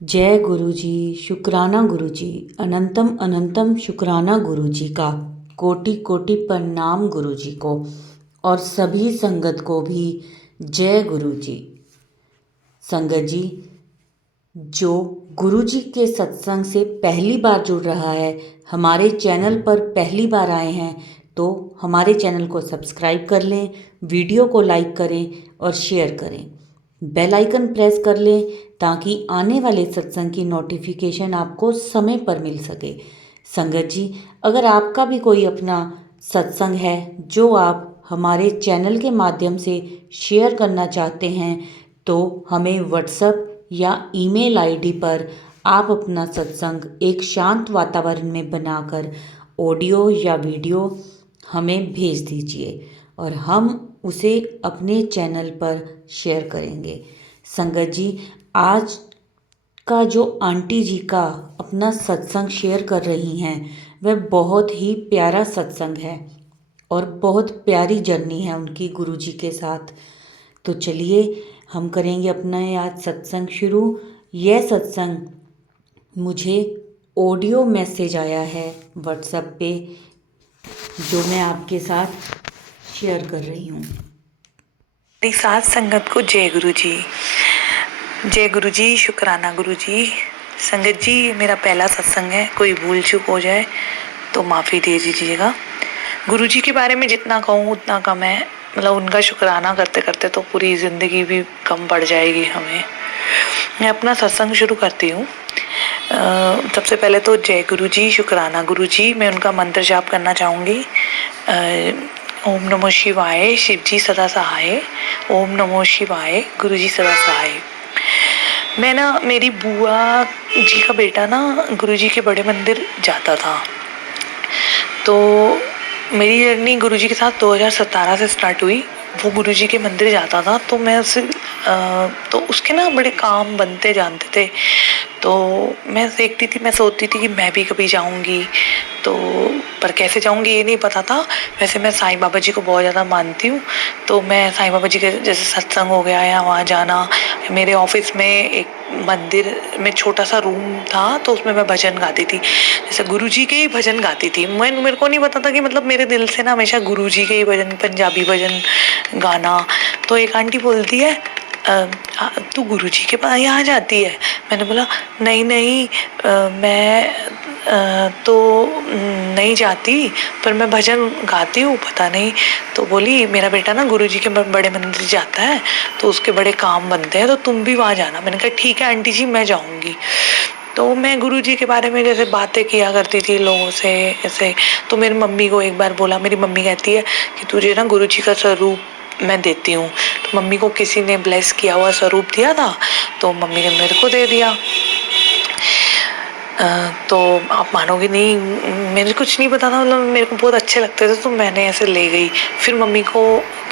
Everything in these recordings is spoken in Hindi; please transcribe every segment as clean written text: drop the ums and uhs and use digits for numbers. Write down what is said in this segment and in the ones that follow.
जय गुरु जी। शुक्राना गुरु जी। अनंतम अनंतम शुक्राना गुरु जी का। कोटि कोटि प्रणाम गुरु जी को। और सभी संगत को भी जय गुरु जी। संगत जी, जो गुरु जी के सत्संग से पहली बार जुड़ रहा है, हमारे चैनल पर पहली बार आए हैं, तो हमारे चैनल को सब्सक्राइब कर लें, वीडियो को लाइक करें और शेयर करें। बेल आइकन प्रेस कर लें ताकि आने वाले सत्संग की नोटिफिकेशन आपको समय पर मिल सके। संगत जी, अगर आपका भी कोई अपना सत्संग है जो आप हमारे चैनल के माध्यम से शेयर करना चाहते हैं, तो हमें व्हाट्सएप या ईमेल आईडी पर आप अपना सत्संग एक शांत वातावरण में बनाकर ऑडियो या वीडियो हमें भेज दीजिए और हम उसे अपने चैनल पर शेयर करेंगे। संगत जी, आज का जो आंटी जी का अपना सत्संग शेयर कर रही हैं, वह बहुत ही प्यारा सत्संग है और बहुत प्यारी जर्नी है उनकी गुरु जी के साथ। तो चलिए हम करेंगे अपना आज सत्संग शुरू। यह सत्संग मुझे ऑडियो मैसेज आया है व्हाट्सएप पे, जो मैं आपके साथ शेयर कर रही हूँ। मेरी साथ संगत को जय गुरु जी। जय गुरु जी, शुक्राना गुरु जी। संगत जी, मेरा पहला सत्संग है, कोई भूल चूक हो जाए तो माफ़ी दे दीजिएगा। गुरु जी के बारे में जितना कहूँ उतना कम है, मतलब उनका शुक्राना करते करते तो पूरी ज़िंदगी भी कम पड़ जाएगी हमें। मैं अपना सत्संग शुरू करती हूँ। सबसे पहले तो जय गुरु जी, शुक्राना गुरु जी। मैं उनका मंत्र जाप करना चाहूँगी। ओम नमो शिवाय, शिव जी सदा सहाय। ओम नमो शिवाय, गुरु जी सदा सहाय। मैं ना, मेरी बुआ जी का बेटा ना गुरु जी के बड़े मंदिर जाता था। तो मेरी जर्नी गुरु जी के साथ 2017 से स्टार्ट हुई। वो गुरु जी के मंदिर जाता था तो मैं उससे तो उसके ना बड़े काम बनते जानते थे। तो मैं देखती थी, मैं सोचती थी कि मैं भी कभी जाऊंगी, तो पर कैसे जाऊंगी ये नहीं पता था। वैसे मैं साईं बाबा जी को बहुत ज़्यादा मानती हूँ, तो मैं साईं बाबा जी के जैसे सत्संग हो गया या वहाँ जाना। मेरे ऑफिस में एक मंदिर में छोटा सा रूम था, तो उसमें मैं भजन गाती थी, जैसे गुरु जी के ही भजन गाती थी। मेरे को नहीं पता था कि मतलब मेरे दिल से ना हमेशा गुरु जी के ही भजन, पंजाबी भजन गाना। तो एक आंटी बोलती है, तू गुरु जी के पास यहाँ जाती है? मैंने बोला नहीं नहीं, मैं तो नहीं जाती, पर मैं भजन गाती हूँ, पता नहीं। तो बोली मेरा बेटा ना गुरु जी के बड़े मंदिर जाता है, तो उसके बड़े काम बनते हैं, तो तुम भी वहाँ जाना। मैंने कहा ठीक है आंटी जी, मैं जाऊँगी। तो मैं गुरु जी के बारे में जैसे बातें किया करती थी लोगों से ऐसे। तो मेरी मम्मी को एक बार बोला, मेरी मम्मी कहती है कि तुझे ना गुरु जी का स्वरूप मैं देती हूँ। तो मम्मी को किसी ने ब्लेस किया हुआ स्वरूप दिया था, तो मम्मी ने मेरे को दे दिया। तो आप मानोगे नहीं, मेरे कुछ नहीं पता था, मतलब मेरे को बहुत अच्छे लगते थे, तो मैंने ऐसे ले गई। फिर मम्मी को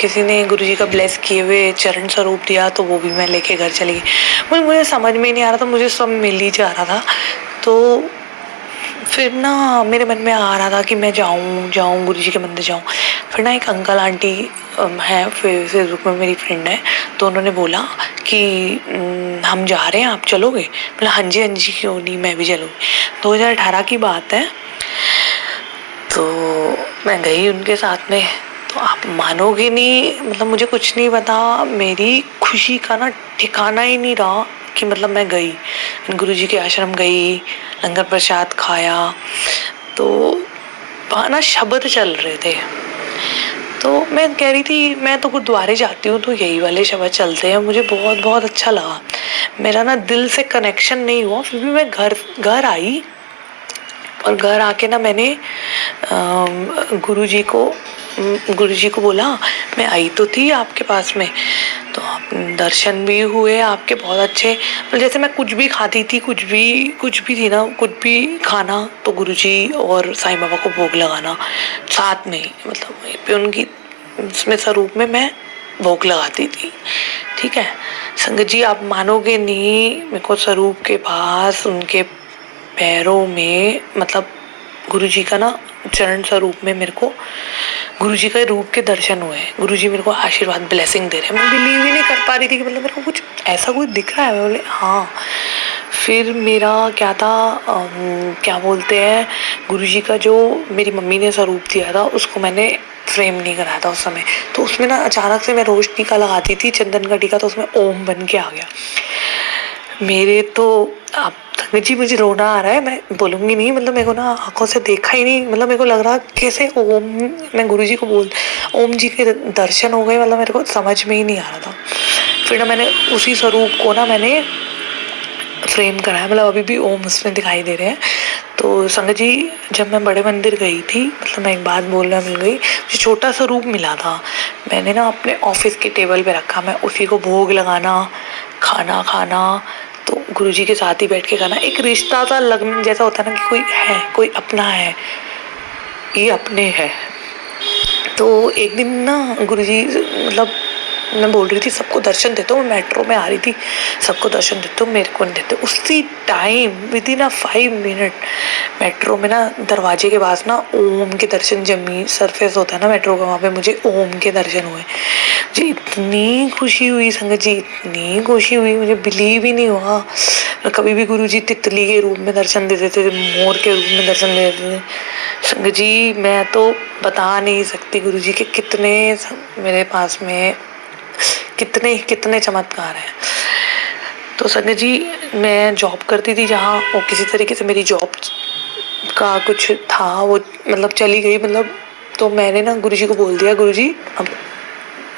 किसी ने गुरुजी का ब्लेस किए हुए चरण स्वरूप दिया, तो वो भी मैं लेके घर चली गई। मुझे समझ में नहीं आ रहा था, मुझे सब मिल ही जा रहा था। तो फिर ना मेरे मन में आ रहा था कि मैं जाऊँ गुरु जी के मंदिर जाऊँ। फिर ना एक अंकल आंटी है, फेसबुक में मेरी फ्रेंड है, तो उन्होंने बोला कि हम जा रहे हैं, आप चलोगे? बोला हाँ जी क्यों नहीं, मैं भी चलूँगी। 2018 की बात है। तो मैं गई उनके साथ में। तो आप मानोगे नहीं, मतलब मुझे कुछ नहीं पता, मेरी खुशी का ना ठिकाना ही नहीं रहा कि मतलब मैं गई, गुरु जी के आश्रम गई, लंगर प्रसाद खाया। तो वहाँ ना शब्द चल रहे थे, तो मैं कह रही थी मैं तो गुरुद्वारे जाती हूँ तो यही वाले शब्द चलते हैं। मुझे बहुत बहुत अच्छा लगा, मेरा ना दिल से कनेक्शन नहीं हुआ। फिर भी मैं घर आई, और घर आके ना मैंने गुरुजी को बोला मैं आई तो थी आपके पास में, तो आप दर्शन भी हुए आपके बहुत अच्छे। मतलब जैसे मैं कुछ भी खाती थी, कुछ भी थी ना, कुछ भी खाना तो गुरुजी और साईं बाबा को भोग लगाना साथ में ही, मतलब वहीं पे उनकी इसमें स्वरूप में मैं भोग लगाती थी। ठीक है संगत जी, आप मानोगे नहीं, मेरे को स्वरूप के पास उनके पैरों में, मतलब गुरुजी का ना चरण स्वरूप में मेरे को गुरुजी का रूप के दर्शन हुए। गुरुजी मेरे को आशीर्वाद, ब्लेसिंग दे रहे हैं। मैं बिलीव ही नहीं कर पा रही थी कि मतलब मेरे को कुछ ऐसा कोई दिख रहा है। मैं बोले हाँ। फिर मेरा क्या था, क्या बोलते हैं, गुरुजी का जो मेरी मम्मी ने स्वरूप दिया था उसको मैंने फ्रेम नहीं कराया था उस समय। तो उसमें ना अचानक से मैं रोज टीका लगाती थी, चंदन का टीका, तो उसमें ओम बन के आ गया मेरे। तो अब संगत जी मुझे रोना आ रहा है, मैं बोलूँगी नहीं, मतलब मेरे को ना आंखों से देखा ही नहीं, मतलब मेरे को लग रहा कैसे ओम, मैं गुरुजी को बोल, ओम जी के दर्शन हो गए, मतलब मेरे को समझ में ही नहीं आ रहा था। फिर ना मैंने उसी स्वरूप को ना मैंने फ्रेम कराया, मतलब अभी भी ओम उसमें दिखाई दे रहे हैं। तो संगत जी जब मैं बड़े मंदिर गई थी, मतलब मैं एक बात बोलना मिल गई, मुझे छोटा सा रूप मिला था, मैंने ना अपने ऑफिस के टेबल पे रखा, मैं उसी को भोग लगाना, खाना खाना, तो गुरुजी के साथ ही बैठ के खाना, एक रिश्ता सा लगने जैसा होता है ना कि कोई है, कोई अपना है, ये अपने है। तो एक दिन ना गुरुजी, मतलब मैं बोल रही थी सबको दर्शन देता हूँ, मैं मेट्रो में आ रही थी, सबको दर्शन देता हूँ, मेरे को नहीं देते। उसी time with in 5 minute metro में ना दरवाजे के पास ना ओम के दर्शन, जमीन सरफेस होता है ना मेट्रो का, वहाँ पे मुझे ओम के दर्शन हुए। मुझे इतनी खुशी हुई संगत जी, इतनी खुशी हुई, मुझे बिलीव ही नहीं हुआ। कभी भी गुरुजी तितली के रूप में दर्शन दे देते थे, मोर के रूप में दर्शन दे देते थे। संगत जी मैं तो बता नहीं सकती गुरुजी के कितने मेरे पास में कितने कितने चमत्कार हैं। तो संगत जी मैं जॉब करती थी जहाँ, वो किसी तरीके से मेरी जॉब का कुछ था, वो मतलब चली गई, मतलब तो मैंने ना गुरुजी को बोल दिया, गुरुजी अब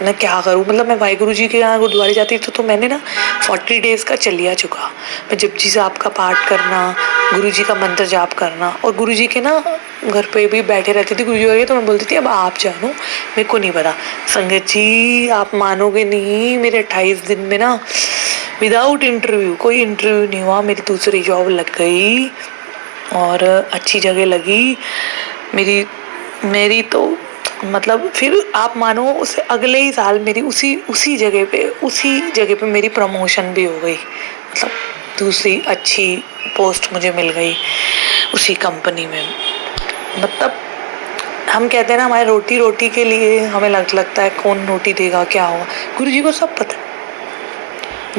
मैं क्या करूँ, मतलब मैं वाहिगुरु जी के यहाँ गुरुद्वारे जाती थी, तो मैंने ना 40 डेज का चलिया चुका, मैं जपजी साहब का पाठ करना, गुरु जी का मंत्र जाप करना, और गुरु जी के ना घर पे भी बैठे रहती थी गुरु जी वगैरह, तो मैं बोलती थी अब आप जानो, मेरे को नहीं पता। संगत जी आप मानोगे नहीं, मेरे 28 दिन में ना विदाउट इंटरव्यू, कोई इंटरव्यू नहीं हुआ, मेरी दूसरी जॉब लग गई और अच्छी जगह लगी मेरी मेरी तो मतलब फिर आप मानो उससे अगले ही साल मेरी उसी जगह पे मेरी प्रमोशन भी हो गई, मतलब दूसरी अच्छी पोस्ट मुझे मिल गई उसी कंपनी में। मतलब हम कहते हैं ना हमारे रोटी रोटी के लिए हमें लगता है कौन रोटी देगा क्या होगा, गुरु जी को सब पता है।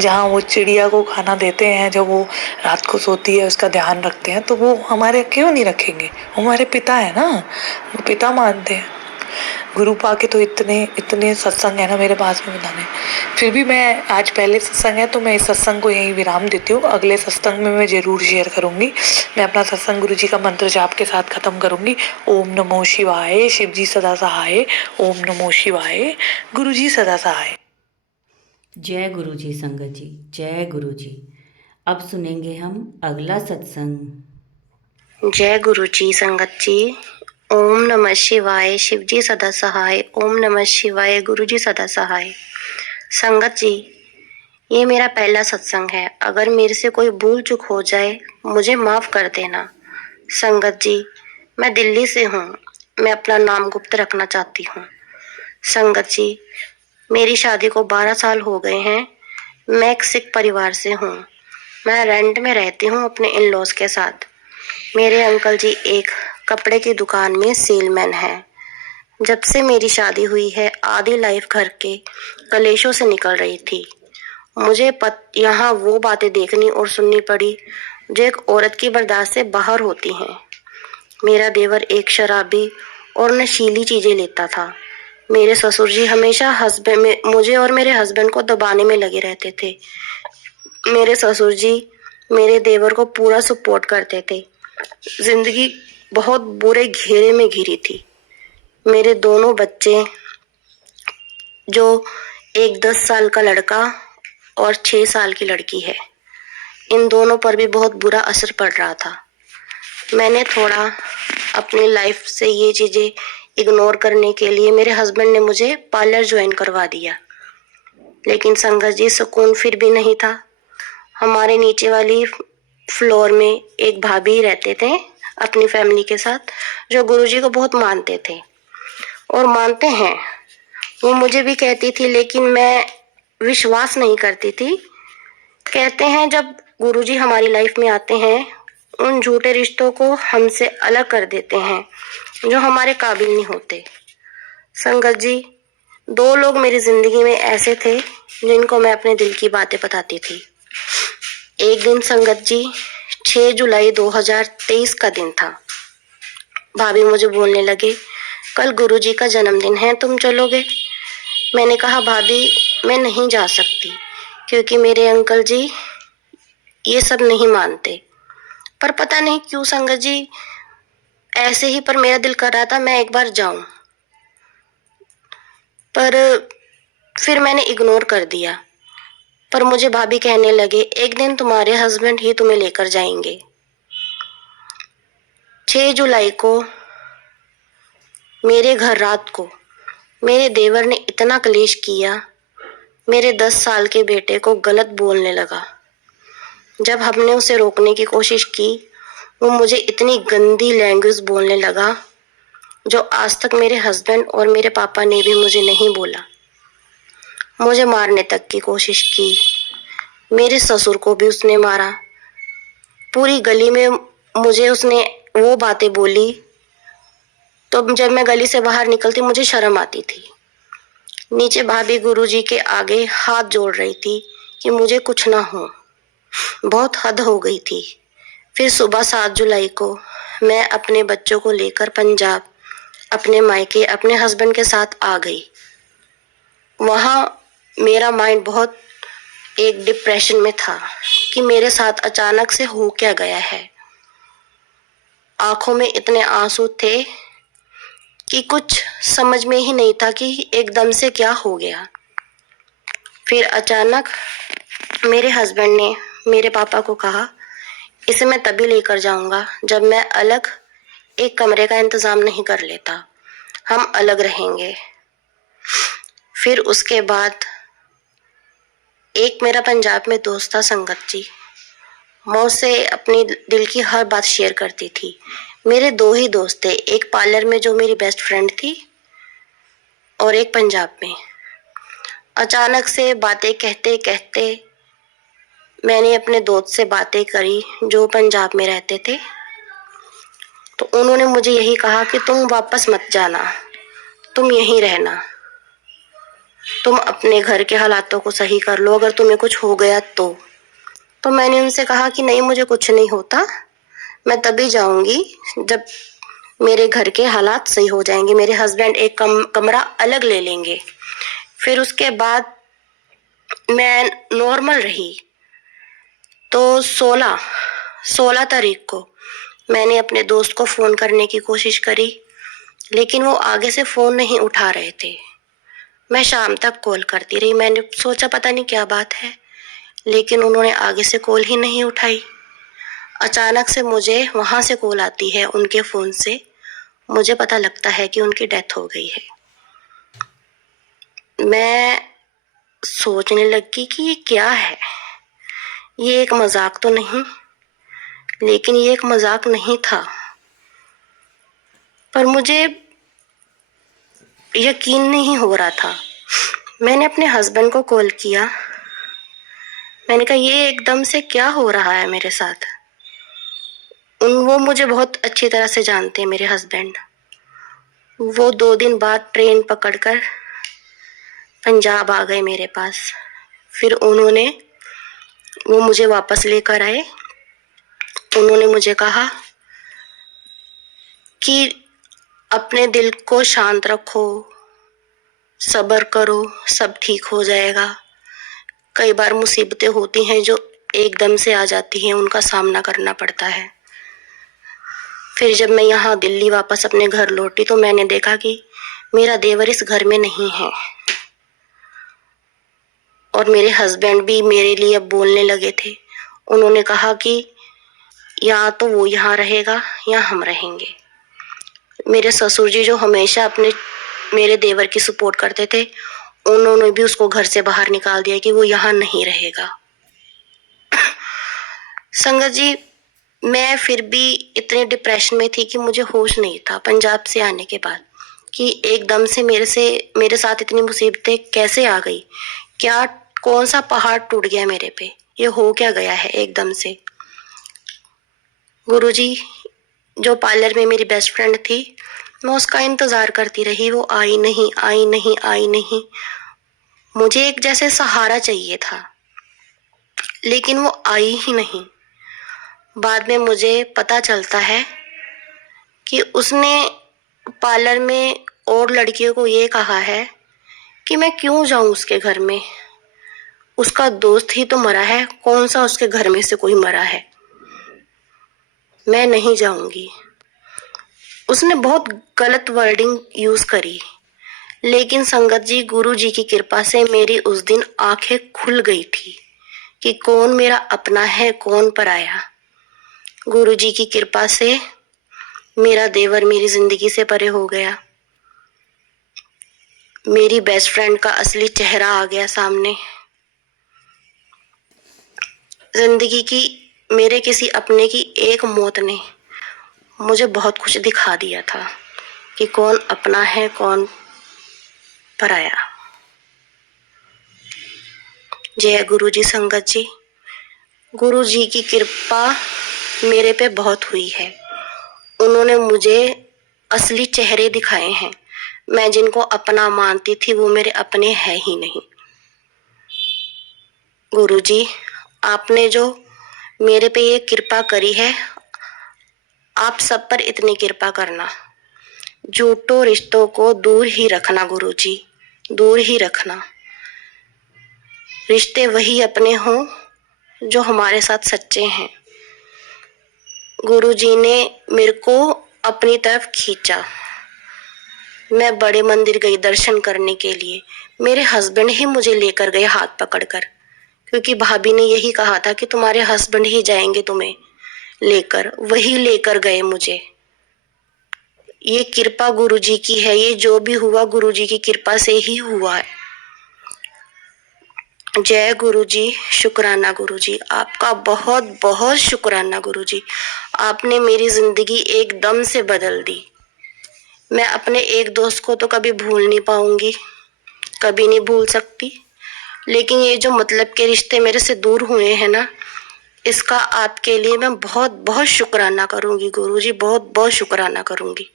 जहाँ वो चिड़िया को खाना देते हैं, जब वो रात को सोती है उसका ध्यान रखते हैं, तो वो हमारे क्यों नहीं रखेंगे, वो हमारे पिता है ना, वो पिता मानते हैं। गुरु पाके तो इतने इतने सत्संग है ना मेरे पास में बताने। फिर भी मैं आज पहले सत्संग है तो मैं इस सत्संग को यहीं विराम देती हूँ, अगले सत्संग में मैं जरूर शेयर करूंगी। मैं अपना सत्संग गुरु जी का मंत्र जाप के साथ खत्म करूंगी। ओम नमो शिवाय, शिव जी सदा सहाय। ओम नमो शिवाय, गुरु जी सदा सहाय। जय गुरु जी संगत जी, जय गुरु जी। अब सुनेंगे हम अगला सत्संग। जय गुरु जी संगत जी। ओम नमः शिवाय, शिव जी सदा सहाय। ओम नमः शिवाय, गुरु जी सदा सहाय। संगत जी ये मेरा पहला सत्संग है, अगर मेरे से कोई भूल चूक हो जाए मुझे माफ कर देना। संगत जी मैं दिल्ली से हूँ, मैं अपना नाम गुप्त रखना चाहती हूँ। संगत जी मेरी शादी को 12 साल हो गए हैं, मैं एक सिख परिवार से हूँ, मैं रेंट में रहती हूँ अपने इन लॉज के साथ। मेरे अंकल जी एक कपड़े की दुकान में सेलमैन हैं। जब से मेरी शादी हुई है आधी लाइफ घर के कलेशों से निकल रही थी। मुझे यहाँ वो बातें देखनी और सुननी पड़ी जो एक औरत की बर्दाश्त से बाहर होती हैं। मेरा देवर एक शराबी और नशीली चीजें लेता था। मेरे ससुर जी हमेशा मुझे और मेरे हस्बैंड को दबाने में लगे रहते थे। मेरे ससुर जी मेरे देवर को पूरा सपोर्ट करते थे। जिंदगी बहुत बुरे घेरे में घिरी थी। मेरे दोनों बच्चे, जो एक 10 साल का लड़का और 6 साल की लड़की है, इन दोनों पर भी बहुत बुरा असर पड़ रहा था। मैंने थोड़ा अपनी लाइफ से ये चीजें इग्नोर करने के लिए मेरे हस्बैंड ने मुझे पार्लर ज्वाइन करवा दिया, लेकिन संगत जी सुकून फिर भी नहीं था। हमारे नीचे वाली फ्लोर में एक भाभी रहते थे अपनी फैमिली के साथ, जो गुरुजी को बहुत मानते थे और मानते हैं। वो मुझे भी कहती थी, लेकिन मैं विश्वास नहीं करती थी। कहते हैं जब गुरुजी हमारी लाइफ में आते हैं, उन झूठे रिश्तों को हमसे अलग कर देते हैं जो हमारे काबिल नहीं होते। संगत जी 2 लोग मेरी जिंदगी में ऐसे थे जिनको मैं अपने दिल की बातें बताती थी। एक दिन संगत जी 6 जुलाई 2023 का दिन था। भाभी मुझे बोलने लगे, कल गुरुजी का जन्मदिन है, तुम चलोगे? मैंने कहा भाभी मैं नहीं जा सकती, क्योंकि मेरे अंकल जी ये सब नहीं मानते। पर पता नहीं क्यों संगत जी, ऐसे ही पर मेरा दिल कर रहा था मैं एक बार जाऊं। पर फिर मैंने इग्नोर कर दिया। पर मुझे भाभी कहने लगे, एक दिन तुम्हारे हस्बैंड ही तुम्हें लेकर जाएंगे। 6 जुलाई को मेरे घर रात को मेरे देवर ने इतना कलेश किया, मेरे 10 साल के बेटे को गलत बोलने लगा। जब हमने उसे रोकने की कोशिश की, वो मुझे इतनी गंदी लैंग्वेज बोलने लगा जो आज तक मेरे हस्बैंड और मेरे पापा ने भी मुझे नहीं बोला। मुझे मारने तक की कोशिश की, मेरे ससुर को भी उसने मारा। पूरी गली में मुझे उसने वो बातें बोली, तो जब मैं गली से बाहर निकलती मुझे शर्म आती थी। नीचे भाभी गुरुजी के आगे हाथ जोड़ रही थी कि मुझे कुछ ना हो। बहुत हद हो गई थी। फिर सुबह 7 जुलाई को मैं अपने बच्चों को लेकर पंजाब अपने मायके अपने हस्बैंड के साथ आ गई। वहाँ मेरा माइंड बहुत एक डिप्रेशन में था कि मेरे साथ अचानक से हो क्या गया है। आंखों में इतने आंसू थे कि कुछ समझ में ही नहीं था कि एकदम से क्या हो गया। फिर अचानक मेरे हस्बैंड ने मेरे पापा को कहा, इसे मैं तभी लेकर जाऊंगा जब मैं अलग एक कमरे का इंतजाम नहीं कर लेता, हम अलग रहेंगे। फिर उसके बाद एक मेरा पंजाब में दोस्त था संगत जी, मैं उससे अपनी दिल की हर बात शेयर करती थी। मेरे 2 ही दोस्त थे, एक पार्लर में जो मेरी बेस्ट फ्रेंड थी और एक पंजाब में। अचानक से बातें कहते कहते मैंने अपने दोस्त से बातें करी जो पंजाब में रहते थे। तो उन्होंने मुझे यही कहा कि तुम वापस मत जाना, तुम यहीं रहना, तुम अपने घर के हालातों को सही कर लो, अगर तुम्हें कुछ हो गया तो मैंने उनसे कहा कि नहीं, मुझे कुछ नहीं होता, मैं तभी जाऊंगी जब मेरे घर के हालात सही हो जाएंगे, मेरे हस्बैंड एक कमरा अलग ले लेंगे। फिर उसके बाद मैं नॉर्मल रही। तो 16 तारीख को मैंने अपने दोस्त को फ़ोन करने की कोशिश करी, लेकिन वो आगे से फ़ोन नहीं उठा रहे थे। मैं शाम तक कॉल करती रही, मैंने सोचा पता नहीं क्या बात है, लेकिन उन्होंने आगे से कॉल ही नहीं उठाई। अचानक से मुझे वहाँ से कॉल आती है उनके फ़ोन से, मुझे पता लगता है कि उनकी डेथ हो गई है। मैं सोचने लगी कि ये क्या है, ये एक मजाक तो नहीं, लेकिन ये एक मजाक नहीं था। पर मुझे यकीन नहीं हो रहा था। मैंने अपने हस्बैंड को कॉल किया, मैंने कहा ये एकदम से क्या हो रहा है मेरे साथ। वो मुझे बहुत अच्छी तरह से जानते हैं मेरे हस्बैंड। वो 2 दिन बाद ट्रेन पकड़कर पंजाब आ गए मेरे पास। फिर वो मुझे वापस लेकर आए। उन्होंने मुझे कहा कि अपने दिल को शांत रखो, सब्र करो, सब ठीक हो जाएगा। कई बार मुसीबतें होती हैं जो एकदम से आ जाती हैं, उनका सामना करना पड़ता है। फिर जब मैं यहाँ दिल्ली वापस अपने घर लौटी तो मैंने देखा कि मेरा देवर इस घर में नहीं है और मेरे हस्बैंड भी मेरे लिए अब बोलने लगे थे। उन्होंने कहा कि या तो वो यहाँ रहेगा या हम रहेंगे। मेरे ससुर जी जो हमेशा मेरे देवर की सपोर्ट करते थे, उन्होंने भी उसको घर से बाहर निकाल दिया कि वो यहाँ नहीं रहेगा। संगत जी, मैं फिर भी इतने डिप्रेशन में थी कि मुझे होश नहीं था पंजाब से आने के बाद कि एकदम से मेरे साथ इतनी मुसीबतें कैसे आ गई, क्या कौन सा पहाड़ टूट गया मेरे पे, ये हो क्या गया है एकदम से। गुरुजी जो पार्लर में मेरी बेस्ट फ्रेंड थी, मैं उसका इंतजार करती रही, वो आई नहीं। मुझे एक जैसे सहारा चाहिए था। लेकिन वो आई ही नहीं। बाद में मुझे पता चलता है कि उसने पार्लर में और लड़कियों को ये कहा है कि मैं क्यों जाऊं उसके घर में, उसका दोस्त ही तो मरा है, कौन सा उसके घर में से कोई मरा है, मैं नहीं जाऊंगी। उसने बहुत गलत वर्डिंग यूज करी, लेकिन संगत जी, गुरु जी की कृपा से मेरी उस दिन आंखें खुल गई थी कि कौन मेरा अपना है, कौन पराया। गुरु जी की कृपा से मेरा देवर मेरी जिंदगी से परे हो गया। मेरी बेस्ट फ्रेंड का असली चेहरा आ गया सामने। जिंदगी की मेरे किसी अपने की एक मौत ने मुझे बहुत कुछ दिखा दिया था कि कौन अपना है, कौन पराया। जय गुरु जी संगत जी। गुरु जी की कृपा मेरे पे बहुत हुई है। उन्होंने मुझे असली चेहरे दिखाए हैं। मैं जिनको अपना मानती थी वो मेरे अपने है ही नहीं। गुरु जी, आपने जो मेरे पे ये कृपा करी है, आप सब पर इतनी कृपा करना। झूठों रिश्तों को दूर ही रखना गुरु जी, दूर ही रखना। रिश्ते वही अपने हों जो हमारे साथ सच्चे हैं। गुरु जी ने मेरे को अपनी तरफ खींचा। मैं बड़े मंदिर गई दर्शन करने के लिए। मेरे हस्बैंड ही मुझे लेकर गए हाथ पकड़कर, क्योंकि भाभी ने यही कहा था कि तुम्हारे हस्बैंड ही जाएंगे तुम्हें लेकर, वही लेकर गए मुझे। ये कृपा गुरु जी की है। ये जो भी हुआ गुरु जी की कृपा से ही हुआ है। जय गुरु जी, शुक्राना गुरु जी, आपका बहुत बहुत शुक्राना गुरु जी। आपने मेरी जिंदगी एकदम से बदल दी। मैं अपने एक दोस्त को तो कभी भूल नहीं पाऊंगी, कभी नहीं भूल सकती, लेकिन ये जो मतलब के रिश्ते मेरे से दूर हुए हैं ना, इसका आपके लिए मैं बहुत बहुत शुक्राना करूंगी गुरु जी, बहुत बहुत शुक्राना करूंगी।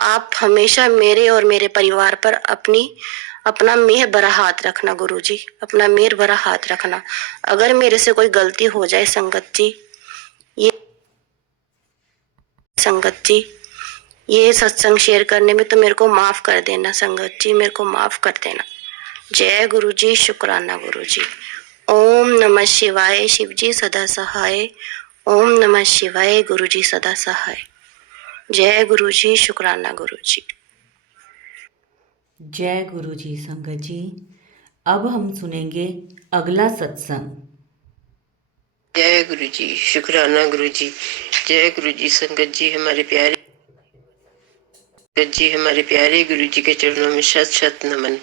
आप हमेशा मेरे और मेरे परिवार पर अपना मेहर भरा हाथ रखना गुरु जी, अपना मेहर भरा हाथ रखना। अगर मेरे से कोई गलती हो जाए संगत जी, ये संगत जी, ये सत्संग शेयर करने में तो मेरे को माफ कर देना संगत जी, मेरे को माफ कर देना। जय गुरु जी, शुक्राना गुरु जी। ओम नमः शिवाय, शिव जी सदा सहाय। ओम नमः शिवाय, गुरु जी सदा सहाय। जय गुरु जी, शुक्राना गुरु जी। जय गुरु जी संगत जी। अब हम सुनेंगे अगला सत्संग। जय गुरु जी, शुक्राना गुरु जी। जय गुरु जी संगत जी, हमारे प्यारे गुरु जी के चरणों में शत शत नमन।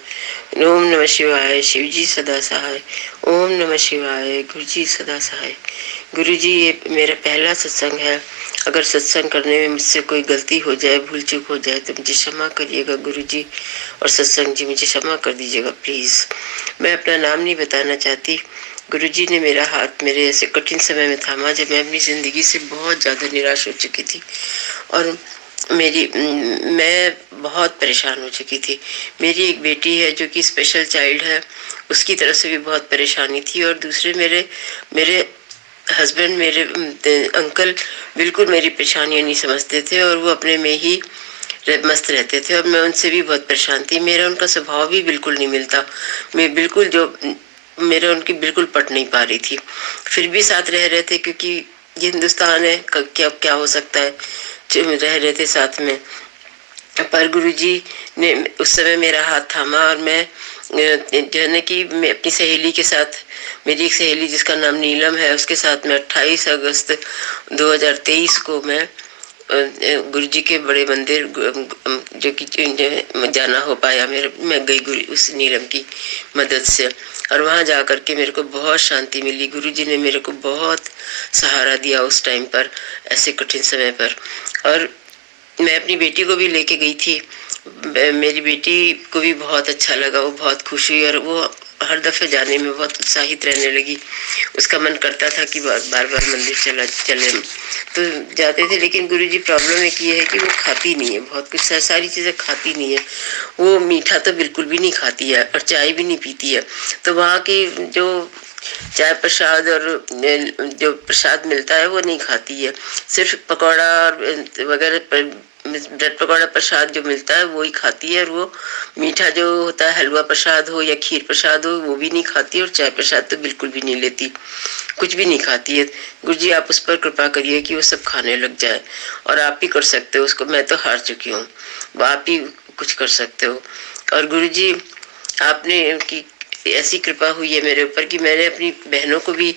ओम नमः शिवाय, शिव जी सदा सहाय। ओम नमः शिवाय, गुरु जी सदा सहाय। गुरु जी, ये मेरा पहला सत्संग है। अगर सत्संग करने में मुझसे कोई गलती हो जाए, भूल चूक हो जाए तो मुझे क्षमा करिएगा गुरु जी, और सत्संग जी मुझे क्षमा कर दीजिएगा प्लीज। मैं अपना नाम नहीं बताना चाहती। गुरु जी ने मेरा हाथ मेरे ऐसे कठिन समय में थामा जब मैं अपनी जिंदगी से बहुत ज्यादा निराश हो चुकी थी, और मैं बहुत परेशान हो चुकी थी। मेरी एक बेटी है जो कि स्पेशल चाइल्ड है, उसकी तरफ से भी बहुत परेशानी थी, और दूसरे मेरे हस्बैंड, मेरे अंकल बिल्कुल मेरी परेशानियां नहीं समझते थे, और वो अपने में ही मस्त रहते थे, और मैं उनसे भी बहुत परेशान थी। मेरा उनका स्वभाव भी बिल्कुल नहीं मिलता। मैं बिल्कुल जो मेरा उनकी बिल्कुल पट नहीं पा रही थी। फिर भी साथ रह रहे थे, क्योंकि ये हिंदुस्तान है, क्या क्या हो सकता है, रह रहे थे साथ में। पर गुरुजी ने उस समय मेरा हाथ थामा, और मैं जो है ना कि मैं अपनी सहेली के साथ, मेरी एक सहेली जिसका नाम नीलम है, उसके साथ मैं 28 अगस्त 2023 को मैं गुरुजी के बड़े मंदिर जो कि जाना हो पाया मेरे, मैं गई गुरु उस नीलम की मदद से, और वहां जा करके मेरे को बहुत शांति मिली। गुरुजी ने मेरे को बहुत सहारा दिया उस टाइम पर, ऐसे कठिन समय पर। और मैं अपनी बेटी को भी लेके गई थी। मेरी बेटी को भी बहुत अच्छा लगा, वो बहुत खुश हुई, और वो हर दफे जाने में बहुत उत्साहित रहने लगी। उसका मन करता था कि बार बार मंदिर चले तो जाते थे। लेकिन गुरुजी, प्रॉब्लम एक ये है कि वो खाती नहीं है, बहुत कुछ सारी चीजें खाती नहीं है। वो मीठा तो बिल्कुल भी नहीं खाती है, और चाय भी नहीं पीती है। तो वहाँ की जो चाय प्रसाद और जो प्रसाद मिलता है वो नहीं खाती है। सिर्फ पकौड़ा और वगैरह ब्रेड पकौड़ा प्रसाद जो मिलता है वो ही खाती है। और वो मीठा जो होता है, हलवा प्रसाद हो या खीर प्रसाद हो, वो भी नहीं खाती। और चाय प्रसाद तो बिल्कुल भी नहीं लेती, कुछ भी नहीं खाती है। गुरुजी आप उस पर कृपा करिए कि वो सब खाने लग जाए। और आप ही कर सकते हो उसको, मैं तो हार चुकी हूँ, आप ही कुछ कर सकते हो। और गुरुजी आपने की ऐसी कृपा हुई है मेरे ऊपर कि मैंने अपनी बहनों को भी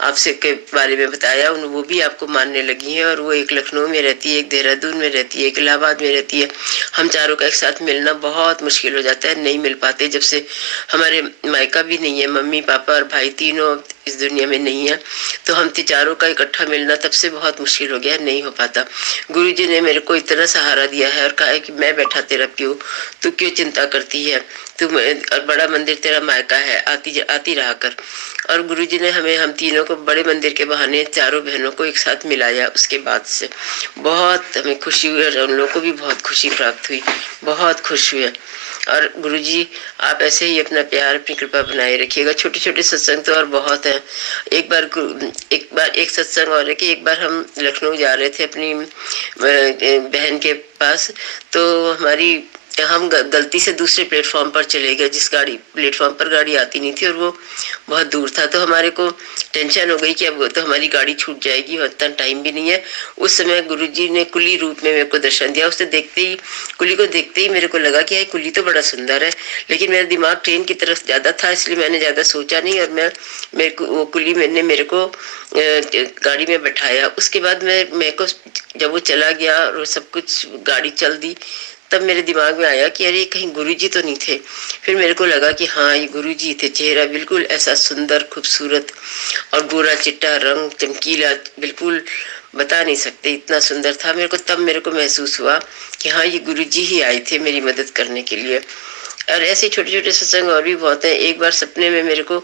आपसे के बारे में बताया, वो भी आपको मानने लगी हैं। और वो एक लखनऊ में रहती है, एक देहरादून में रहती है, एक इलाहाबाद में रहती है। हम चारों का एक साथ मिलना बहुत मुश्किल हो जाता है, नहीं मिल पाते। जब से हमारे मायका भी नहीं है, मम्मी पापा और भाई तीनों इस दुनिया में नहीं है, तो हम चारों का इकट्ठा मिलना तब से बहुत मुश्किल हो गया, नहीं हो पाता। गुरुजी ने मेरे को इतना सहारा दिया है और कहा है कि मैं बैठा तेरा प्यो, तू क्यों चिंता करती है, तू और बड़ा मंदिर तेरा मायका है, आती रहा कर। और गुरुजी ने हम तीनों को बड़े मंदिर के बहाने चारों बहनों को एक साथ मिलाया। उसके बाद से बहुत हमें खुशी हुई और उन लोगों को भी बहुत खुशी प्राप्त हुई, बहुत खुश हुए। और गुरुजी आप ऐसे ही अपना प्यार, अपनी कृपा बनाए रखिएगा। छोटे छोटे सत्संग तो और बहुत हैं। एक बार एक सत्संग और है कि एक बार हम लखनऊ जा रहे थे अपनी बहन के पास, तो हम गलती से दूसरे प्लेटफॉर्म पर चले गए, जिस प्लेटफॉर्म पर गाड़ी आती नहीं थी, और वो बहुत दूर था। तो हमारे को टेंशन हो गई कि अब तो हमारी गाड़ी छूट जाएगी और इतना टाइम भी नहीं है। उस समय गुरुजी ने कुली रूप में मेरे को दर्शन दिया। उसे देखते ही, कुली को देखते ही मेरे को लगा कि कुली तो बड़ा सुंदर है, लेकिन मेरा दिमाग ट्रेन की तरफ ज्यादा था, इसलिए मैंने ज्यादा सोचा नहीं। और मेरे को वो कुली ने मेरे को गाड़ी में बैठाया। उसके बाद मेरे को जब वो चला गया और सब कुछ गाड़ी चल दी, तब मेरे दिमाग में आया कि अरे कहीं गुरुजी तो नहीं थे। फिर मेरे को लगा कि हाँ ये गुरुजी थे। चेहरा बिल्कुल ऐसा सुंदर, खूबसूरत और गोरा चिट्टा रंग, चमकीला, बिल्कुल बता नहीं सकते, इतना सुंदर था। तब मेरे को महसूस हुआ कि हाँ ये गुरुजी ही आए थे मेरी मदद करने के लिए। और ऐसे छोटे छोटे सत्संग और भी बहुत हैं। एक बार सपने में मेरे को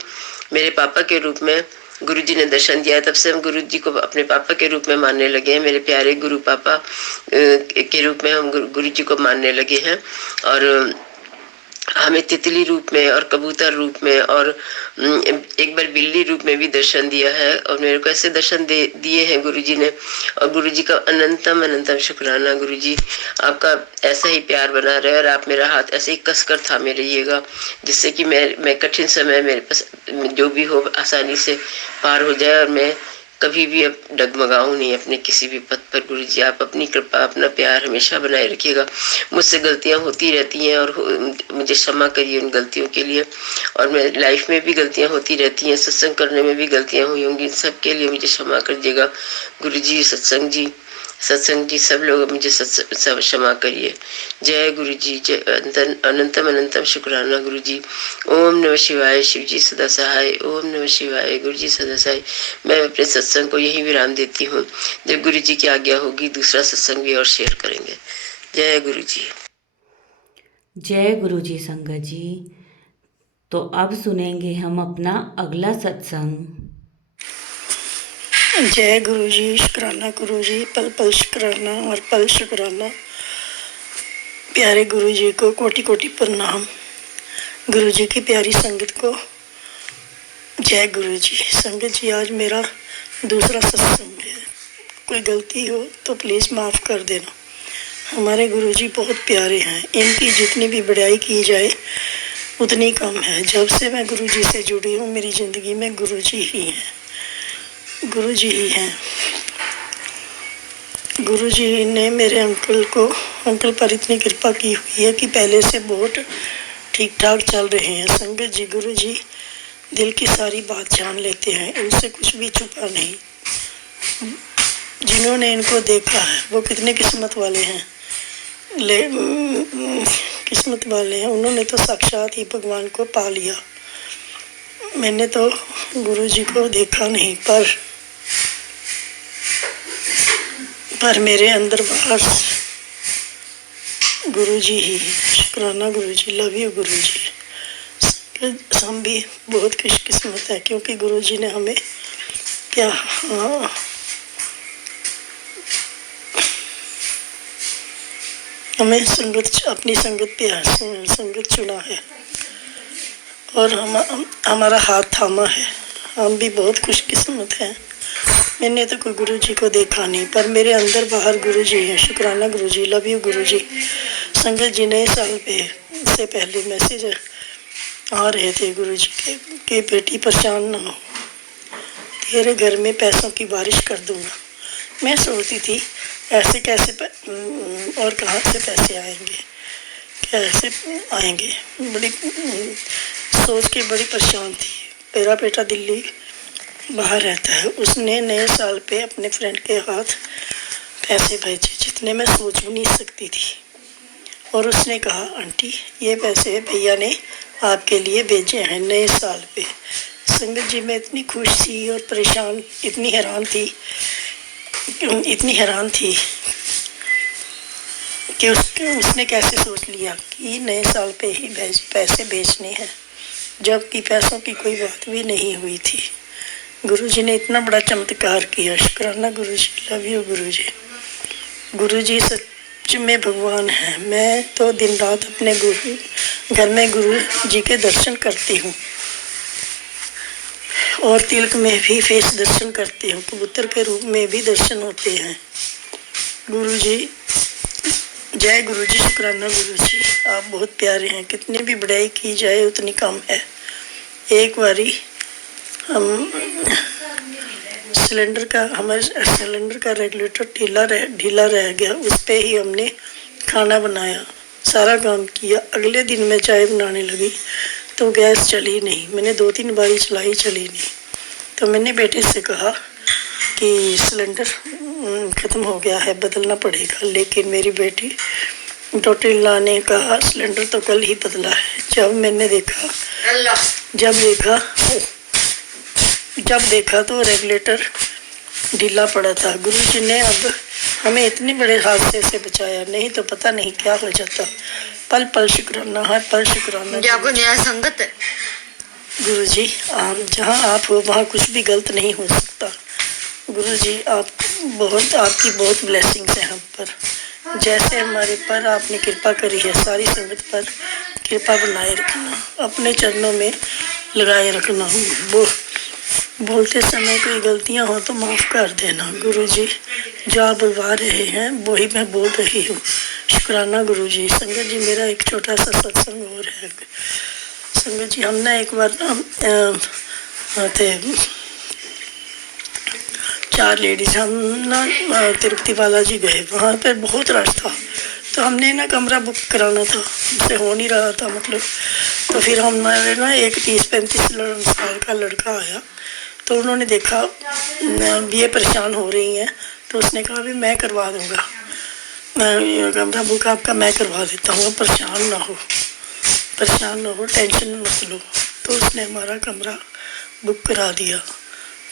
मेरे पापा के रूप में गुरुजी ने दर्शन दिया। तब से हम गुरुजी को अपने पापा के रूप में मानने लगे हैं। मेरे प्यारे गुरु पापा के रूप में हम गुरुजी को मानने लगे हैं। और हमें तितली रूप में और कबूतर रूप में और एक बार बिल्ली रूप में भी दर्शन दिया है। और मेरे को ऐसे दर्शन दिए हैं गुरुजी ने। और गुरुजी का अनंतम अनंतम शुक्राना। गुरुजी आपका ऐसा ही प्यार बना रहे और आप मेरा हाथ ऐसे ही कसकर थामे रहिएगा, जिससे कि मैं कठिन समय मेरे पास जो भी हो आसानी से पार हो जाए और मैं कभी भी अब डगमगाऊं नहीं अपने किसी भी पद पर। गुरुजी आप अपनी कृपा, अपना प्यार हमेशा बनाए रखिएगा। मुझसे गलतियां होती रहती हैं और मुझे क्षमा करिए उन गलतियों के लिए। और मैं लाइफ में भी गलतियां होती रहती हैं, सत्संग करने में भी गलतियां हुई होंगी, इन सब के लिए मुझे क्षमा कर दीजिएगा गुरुजी। सत्संग जी सब लोग मुझे सब क्षमा करिए। जय गुरु जी, जय अनंतम अनंतम शुक्राना गुरु जी। ओम नमः शिवाय, शिव जी सदा सहाय। ओम नमः शिवाय, गुरु जी सदा सहाय। मैं अपने सत्संग को यही विराम देती हूँ। जब गुरु जी की आज्ञा होगी दूसरा सत्संग भी और शेयर करेंगे। जय गुरु जी। जय गुरु जी संगत जी। तो अब सुनेंगे हम अपना अगला सत्संग। जय गुरु जी, शुक्राना गुरु जी, पल पल शुक्राना और पल शुक्राना। प्यारे गुरु जी को कोटि कोटि प्रणाम। गुरु जी की प्यारी संगत को जय गुरु जी। संगत जी आज मेरा दूसरा सत्संग है, कोई गलती हो तो प्लीज़ माफ़ कर देना। हमारे गुरु जी बहुत प्यारे हैं, इनकी जितनी भी बड़ाई की जाए उतनी कम है। जब से मैं गुरु जी से जुड़ी हूँ मेरी ज़िंदगी में गुरु जी ही हैं, गुरु जी ही हैं। गुरु जी ने मेरे अंकल पर इतनी कृपा की हुई है कि पहले से बहुत ठीक ठाक चल रहे हैं। संगत जी गुरु जी दिल की सारी बात जान लेते हैं, उनसे कुछ भी छुपा नहीं। जिन्होंने इनको देखा है वो कितने किस्मत वाले हैं, किस्मत वाले हैं। उन्होंने तो साक्षात ही भगवान को पा लिया। मैंने तो गुरु जी को देखा नहीं, पर मेरे अंदर बाहर गुरु जी ही। शुक्राना गुरु जी, लव यू गुरु जी। हम भी बहुत खुशकिस्मत है क्योंकि गुरु जी ने हमें क्या हमें अपनी संगत चुना है और हमारा हाथ थामा है। हम भी बहुत खुशकिस्मत हैं। मैंने तो कोई गुरु जी को देखा नहीं, पर मेरे अंदर बाहर गुरु जी हैं। शुक्राना गुरु जी, लव यू गुरु जी। संगत जी, नए साल पे से पहले मैसेज आ रहे थे गुरु जी के कि बेटी परेशान ना हो, तेरे घर में पैसों की बारिश कर दूंगा। मैं सोचती थी ऐसे कैसे और कहाँ से पैसे आएंगे, कैसे आएंगे, बड़ी सोच के बड़ी परेशान थी। मेरा बेटा दिल्ली बाहर रहता है, उसने नए साल पे अपने फ्रेंड के हाथ पैसे भेजे जितने मैं सोच भी नहीं सकती थी। और उसने कहा, आंटी ये पैसे भैया ने आपके लिए भेजे हैं नए साल पे। संगत जी, मैं इतनी खुश थी और परेशान, इतनी हैरान थी कि उसने कैसे सोच लिया कि नए साल पे ही पैसे भेजने हैं, जबकि पैसों की कोई बात भी नहीं हुई थी। गुरु जी ने इतना बड़ा चमत्कार किया। शुक्राना गुरु जी, लव यू गुरु जी। गुरु जी सच में भगवान है। मैं तो दिन रात अपने घर में गुरु जी के दर्शन करती हूँ और तिलक में भी फेस दर्शन करती हूँ, कबूतर के रूप में भी दर्शन होते हैं। गुरु जी, जय गुरु जी, शुक्राना गुरु जी, आप बहुत प्यारे हैं। कितनी भी बड़ाई की जाए उतनी कम है। एक बारी हम हमारे सिलेंडर का रेगुलेटर ढीला रह गया, उस पे ही हमने खाना बनाया, सारा काम किया। अगले दिन मैं चाय बनाने लगी तो गैस चली नहीं। मैंने 2-3 बारी चलाई, चली नहीं। तो मैंने बेटे से कहा कि सिलेंडर ख़त्म हो गया है, बदलना पड़ेगा। लेकिन मेरी बेटी डॉक्टर ने कहा सिलेंडर तो कल ही बदला है। जब देखा तो रेगुलेटर ढीला पड़ा था। गुरु जी ने अब हमें इतने बड़े हादसे से बचाया, नहीं तो पता नहीं क्या हो जाता। पल पल शुक्राना है, पल शुक्राना। जागो न्याय संगत है गुरु जी, जहाँ आप हो वहाँ कुछ भी गलत नहीं हो सकता। गुरु जी, आपकी बहुत ब्लेसिंग्स है हम पर। जैसे हमारे पर आपने कृपा करी है, सारी संगत पर कृपा बनाए रखना, अपने चरणों में लगाए रखना। बोलते समय कोई गलतियाँ हो तो माफ़ कर देना। गुरु जी, जो आप बुलवा रहे हैं वही मैं बोल रही हूँ। शुक्राना गुरु जी। संगत जी, मेरा एक छोटा सा सत्संग और है। संगत जी, हम ना एक बार थे 4 लेडीज, हम ना तिरुपति बालाजी गए। वहाँ पर बहुत रश था, तो हमने ना कमरा बुक कराना था, उससे हो नहीं रहा था मतलब। तो फिर हमारे ना एक 30-35 साल का लड़का आया, तो उन्होंने देखा ये परेशान हो रही हैं, तो उसने कहा भी मैं करवा दूँगा, कमरा बुक आपका मैं करवा देता हूँ, परेशान ना हो, टेंशन मत लो। तो उसने हमारा कमरा बुक करा दिया।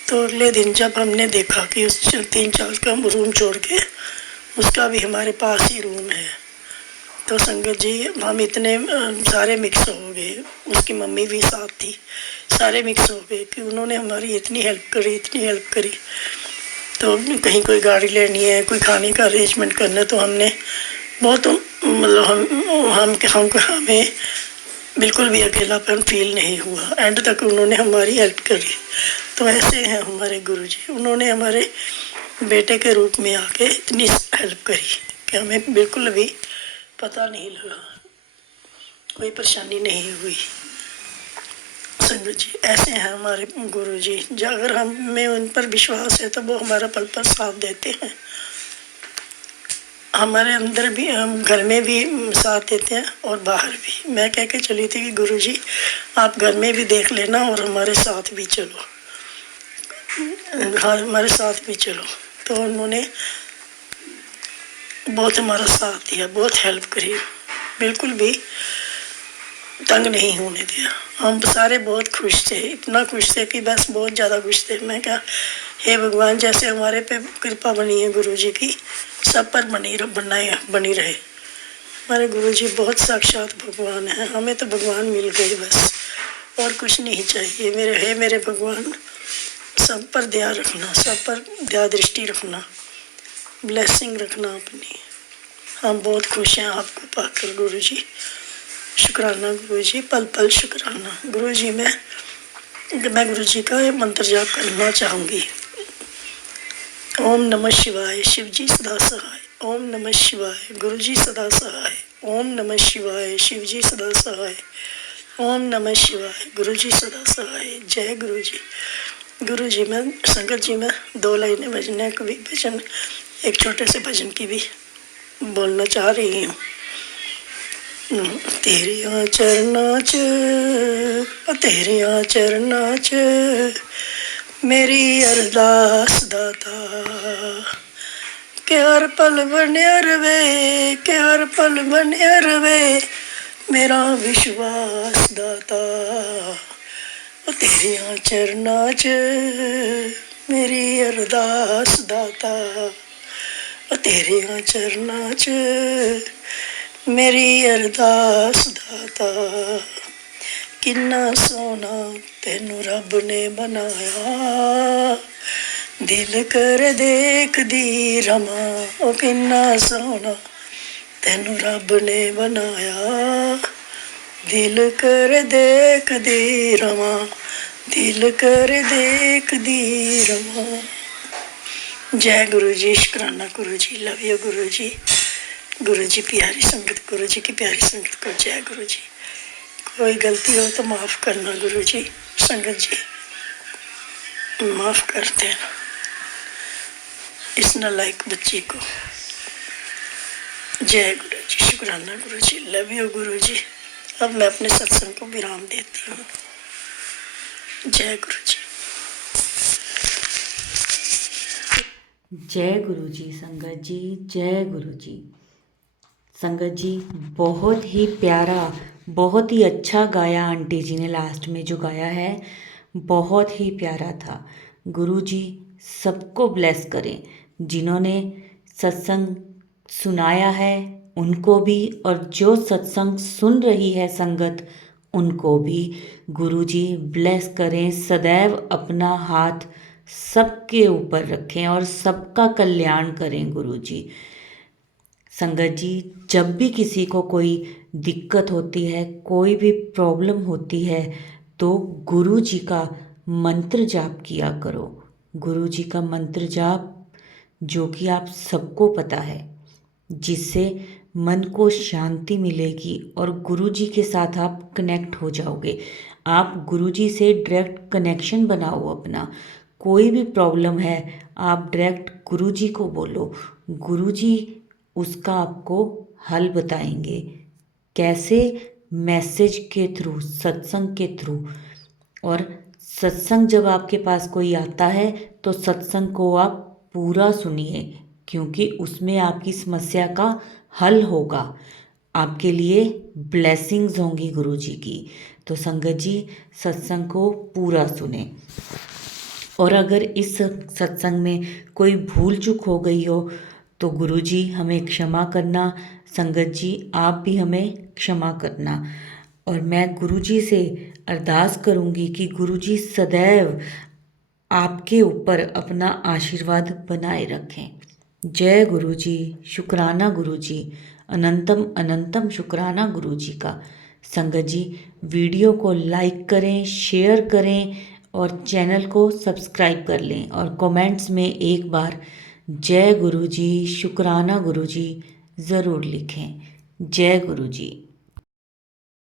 तो अगले दिन जब हमने देखा कि उस 3-4 का रूम छोड़ के उसका भी हमारे पास ही रूम है, तो संगत जी हम इतने सारे मिक्स हो गए, उसकी मम्मी भी साथ थी, सारे मिक्स हो गए कि उन्होंने हमारी इतनी हेल्प करी। तो कहीं कोई गाड़ी लेनी है, कोई खाने का अरेंजमेंट करना है, तो हमने बहुत मतलब हमें बिल्कुल भी अकेलापन फील नहीं हुआ। एंड तक उन्होंने हमारी हेल्प करी। तो ऐसे हैं हमारे गुरुजी, उन्होंने हमारे बेटे के रूप में आके इतनी हेल्प करी कि हमें बिल्कुल भी पता नहीं लगा, कोई परेशानी नहीं हुई। संगत जी, ऐसे हैं हमारे गुरुजी। जो अगर हमें उन पर विश्वास है तो वो हमारा पल पल साथ देते हैं। हमारे अंदर भी, हम घर में भी साथ देते हैं और बाहर भी। मैं कह के चली थी कि गुरुजी आप घर में भी देख लेना और हमारे साथ भी चलो, हाँ हमारे साथ भी चलो। तो उन्होंने बहुत हमारा साथ दिया, बहुत हेल्प करी, बिल्कुल भी तंग नहीं होने दिया। हम सारे बहुत खुश थे, इतना खुश थे कि बस बहुत ज़्यादा खुश थे। मैं क्या, हे भगवान, जैसे हमारे पे कृपा बनी है गुरुजी की, सब पर बनी रहे। हमारे गुरुजी बहुत साक्षात भगवान है, हमें तो भगवान मिल गए बस, और कुछ नहीं चाहिए। मेरे भगवान, सब पर दया रखना, सब पर दया दृष्टि रखना, ब्लेसिंग रखना अपनी। हम बहुत खुश हैं आपको पाकर गुरुजी। शुक्राना गुरुजी, पल पल शुक्राना गुरुजी। मैं मैं गुरु जी का मंत्र जाप करना चाहूँगी। ओम नमः शिवाय, शिव जी सदा सहाय। ओम नमः शिवाय, गुरु जी सदा सहाय। ओम नमः शिवाय, शिव जी सदा सहाय। ओम नमः शिवाय, गुरु जी सदा सहाय। जय गुरु जी। गुरु जी, मैं संगत जी में 2 लाइनें भजन को भी भजन, एक छोटे से भजन की भी बोलना चाह रही हूँ। तेरिया चरना च, तेरिया चरना च मेरी अरदास दाता, के हर पल बनिया रवे, के हर पल बनिया रवे मेरा विश्वास दाता। तेरिया चरना च मेरी अरदास दाता, तेरिया चरना च मेरी अरदास दाता। किन्ना सोना तेनू रब ने बनाया, दिल कर देख दी रमा। ओ किन्ना सोना तेनू रब ने बनाया, दिल कर देख दी रमा, दिल कर देख दी रमा। जय गुरु जी, शुक्राना गुरु जी, लव यू गुरु जी। गुरु जी प्यारी संगत, गुरु जी की प्यारी संगत को जय गुरु जी। कोई गलती हो तो माफ़ करना गुरु जी, संगत जी माफ़ कर देना इस नालायक बच्ची को। जय गुरु जी, शुक्राना गुरु जी, लव यू गुरु जी। अब मैं अपने सत्संग को विराम देती हूँ। जय गुरु जी। जय गुरु जी संगत जी, जय गुरु जी। संगत जी, बहुत ही प्यारा, बहुत ही अच्छा गाया आंटी जी ने लास्ट में जो गाया है, बहुत ही प्यारा था। गुरु जी सबको ब्लेस करें, जिन्होंने सत्संग सुनाया है उनको भी, और जो सत्संग सुन रही है संगत उनको भी गुरु जी ब्लेस करें। सदैव अपना हाथ सबके ऊपर रखें और सबका कल्याण करें गुरु जी। संगत जी, जब भी किसी को कोई दिक्कत होती है, कोई भी प्रॉब्लम होती है, तो गुरु जी का मंत्र जाप किया करो। गुरु जी का मंत्र जाप जो कि आप सबको पता है, जिससे मन को शांति मिलेगी और गुरु जी के साथ आप कनेक्ट हो जाओगे। आप गुरु जी से डायरेक्ट कनेक्शन बनाओ अपना। कोई भी प्रॉब्लम है आप डायरेक्ट गुरु जी को बोलो, गुरु जी उसका आपको हल बताएंगे। कैसे? मैसेज के थ्रू, सत्संग के थ्रू। और सत्संग जब आपके पास कोई आता है तो सत्संग को आप पूरा सुनिए, क्योंकि उसमें आपकी समस्या का हल होगा, आपके लिए ब्लेसिंग्स होंगी गुरु जी की। तो संगत जी सत्संग को पूरा सुने। और अगर इस सत्संग में कोई भूल चूक हो गई हो तो गुरु जी हमें क्षमा करना, संगत जी आप भी हमें क्षमा करना। और मैं गुरु जी से अरदास करूँगी कि गुरु जी सदैव आपके ऊपर अपना आशीर्वाद बनाए रखें। जय गुरु जी, शुक्राना गुरु जी, अनंतम अनंतम शुक्राना गुरु जी का। संगत जी वीडियो को लाइक करें, शेयर करें और चैनल को सब्सक्राइब कर लें और कमेंट्स में एक बार जय गुरु जी, शुक्राना गुरु जी ज़रूर लिखें। जय गुरु जी।